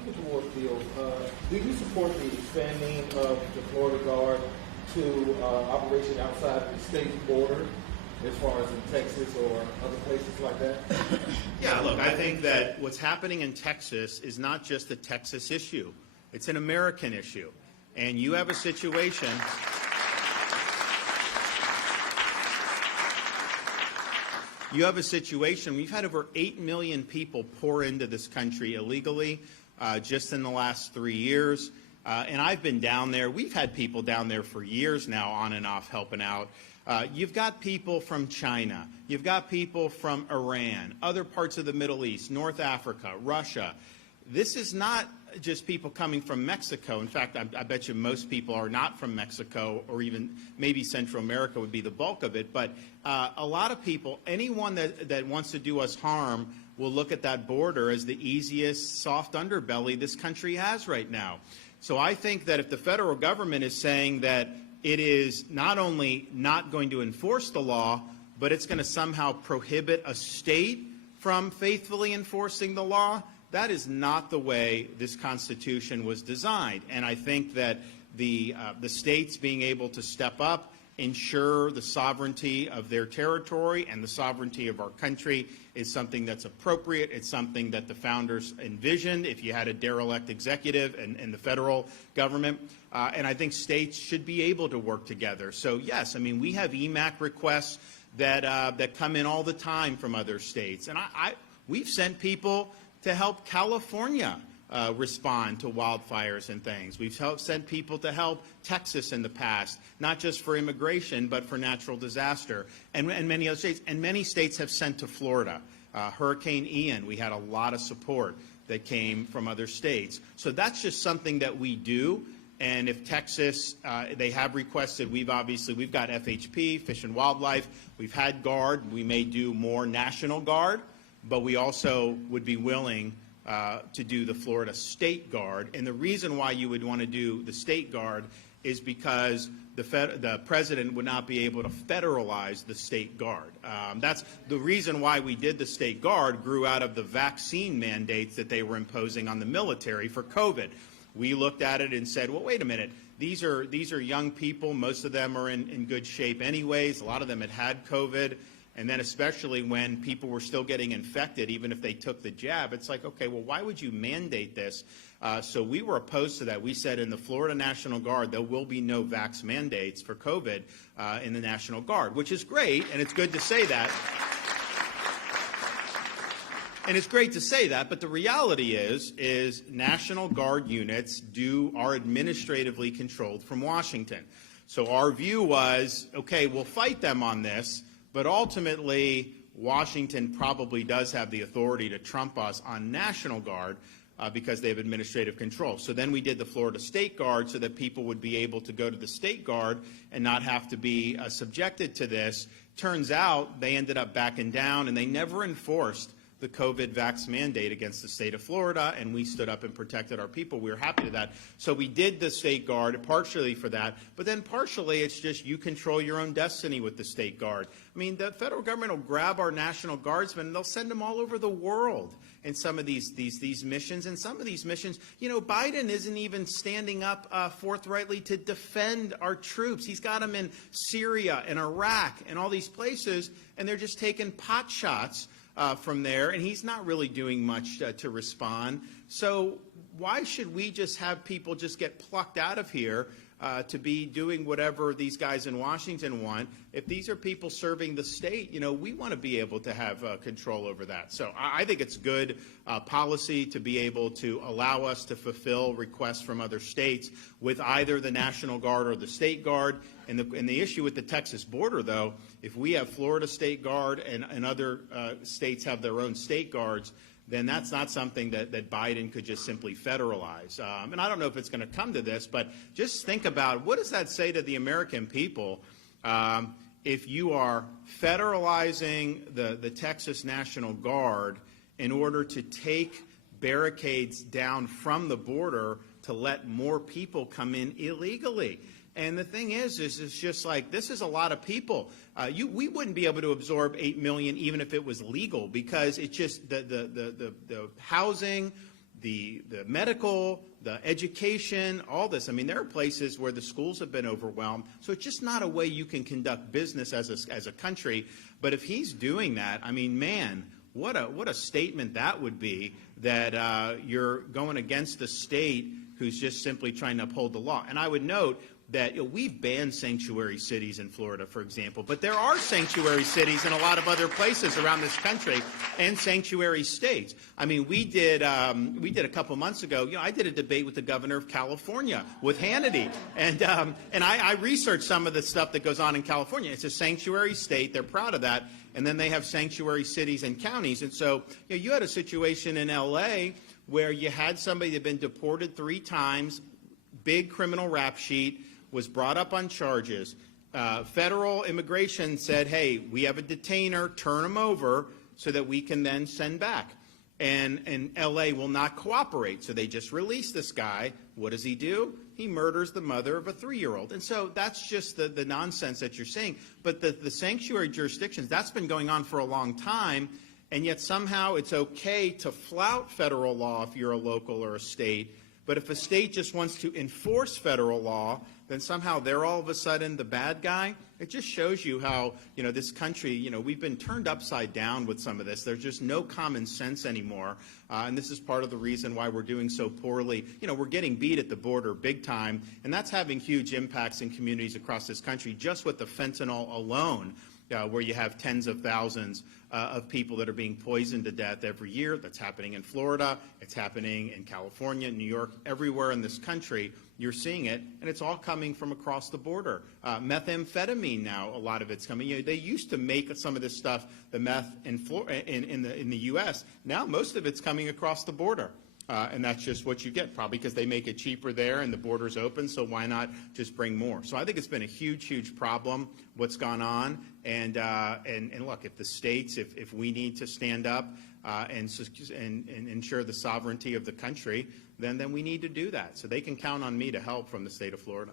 speaking to Warfield, do you support the expanding of the Florida Guard to operation outside the state border, as far as in Texas or other places like that? Yeah, look, I think that what's happening in Texas is not just a Texas issue. It's an American issue. And you have a situation... You have a situation, we've had over 8 million people pour into this country illegally just in the last 3 years. And I've been down there. We've had people down there for years now, on and off, helping out. You've got people from China. You've got people from Iran, other parts of the Middle East, North Africa, Russia. This is not just people coming from Mexico. In fact, I bet you most people are not from Mexico, or even maybe Central America would be the bulk of it. But a lot of people, anyone that wants to do us harm, will look at that border as the easiest soft underbelly this country has right now. So I think that if the federal government is saying that it is not only not going to enforce the law, but it's going to somehow prohibit a state from faithfully enforcing the law, that is not the way this Constitution was designed. And I think that the states being able to step up, ensure the sovereignty of their territory and the sovereignty of our country is something that's appropriate. It's something that the founders envisioned if you had a derelict executive and the federal government. And I think states should be able to work together. So, yes, I mean, we have EMAC requests that come in all the time from other states. And we've sent people to help California respond to wildfires and things. We've sent people to help Texas in the past, not just for immigration, but for natural disaster, and many other states. And many states have sent to Florida. Hurricane Ian, we had a lot of support that came from other states. So that's just something that we do. And if Texas, they have requested, we've got FHP, Fish and Wildlife, we've had Guard, we may do more National Guard, but we also would be willing to do the Florida State Guard. And the reason why you would want to do the State Guard is because the president would not be able to federalize the State Guard. That's the reason why we did the State Guard, grew out of the vaccine mandates that they were imposing on the military for COVID. We looked at it and said, well, wait a minute. These are young people. Most of them are in good shape anyways. A lot of them had COVID. And then especially when people were still getting infected, even if they took the jab, it's like, okay, well, why would you mandate this? So we were opposed to that. We said in the Florida National Guard, there will be no vax mandates for COVID in the National Guard, which is great, and it's good to say that. And it's great to say that, but the reality is National Guard units are administratively controlled from Washington. So our view was, okay, we'll fight them on this, but ultimately, Washington probably does have the authority to trump us on National Guard because they have administrative control. So then we did the Florida State Guard so that people would be able to go to the State Guard and not have to be subjected to this. Turns out they ended up backing down, and they never enforced the COVID vax mandate against the state of Florida, and we stood up and protected our people. We were happy to that. So we did the State Guard partially for that, but then partially it's just you control your own destiny with the State Guard. I mean, the federal government will grab our National Guardsmen and they'll send them all over the world in some of these missions. And some of these missions, you know, Biden isn't even standing up forthrightly to defend our troops. He's got them in Syria and Iraq and all these places, and they're just taking pot shots from there, and he's not really doing much to respond. So why should we just have people just get plucked out of here to be doing whatever these guys in Washington want? If these are people serving the state, you know, we want to be able to have control over that. So I think it's good policy to be able to allow us to fulfill requests from other states with either the National Guard or the State Guard. And the issue with the Texas border, though, if we have Florida State Guard and other states have their own state guards, then that's not something that Biden could just simply federalize. And I don't know if it's going to come to this, but just think about what does that say to the American people if you are federalizing the Texas National Guard in order to take barricades down from the border to let more people come in illegally. And the thing is it's just like, this is a lot of people. We wouldn't be able to absorb 8 million even if it was legal, because it's just the housing, the medical, the education, all this. I mean, there are places where the schools have been overwhelmed. So it's just not a way you can conduct business as a country. But if he's doing that, I mean, man, what a statement that would be, that you're going against the state who's just simply trying to uphold the law. And I would note that we've banned sanctuary cities in Florida, for example, but there are sanctuary cities in a lot of other places around this country, and sanctuary states. I mean, we did a couple months ago. I did a debate with the governor of California, with Hannity, and I researched some of the stuff that goes on in California. It's a sanctuary state; they're proud of that, and then they have sanctuary cities and counties. And so, you had a situation in L.A. where you had somebody that had been deported 3 times, big criminal rap sheet, was brought up on charges. Federal immigration said, hey, we have a detainer, turn him over so that we can then send back. And L.A. will not cooperate, so they just release this guy. What does he do? He murders the mother of a 3-year-old. And so that's just the nonsense that you're saying. But the sanctuary jurisdictions, that's been going on for a long time, and yet somehow it's okay to flout federal law if you're a local or a state. But if a state just wants to enforce federal law, then somehow they're all of a sudden the bad guy. It just shows you how, this country, we've been turned upside down with some of this. There's just no common sense anymore. And this is part of the reason why we're doing so poorly. We're getting beat at the border big time, and that's having huge impacts in communities across this country, just with the fentanyl alone. Where you have tens of thousands of people that are being poisoned to death every year. That's happening in Florida. It's happening in California, New York, everywhere in this country. You're seeing it, and it's all coming from across the border. Methamphetamine now, a lot of it's coming. They used to make some of this stuff, the meth in the U.S. Now most of it's coming across the border. And that's just what you get, probably because they make it cheaper there and the border's open, so why not just bring more? So I think it's been a huge, huge problem, what's gone on. And look, if the states, if we need to stand up and ensure the sovereignty of the country, then we need to do that. So they can count on me to help from the state of Florida.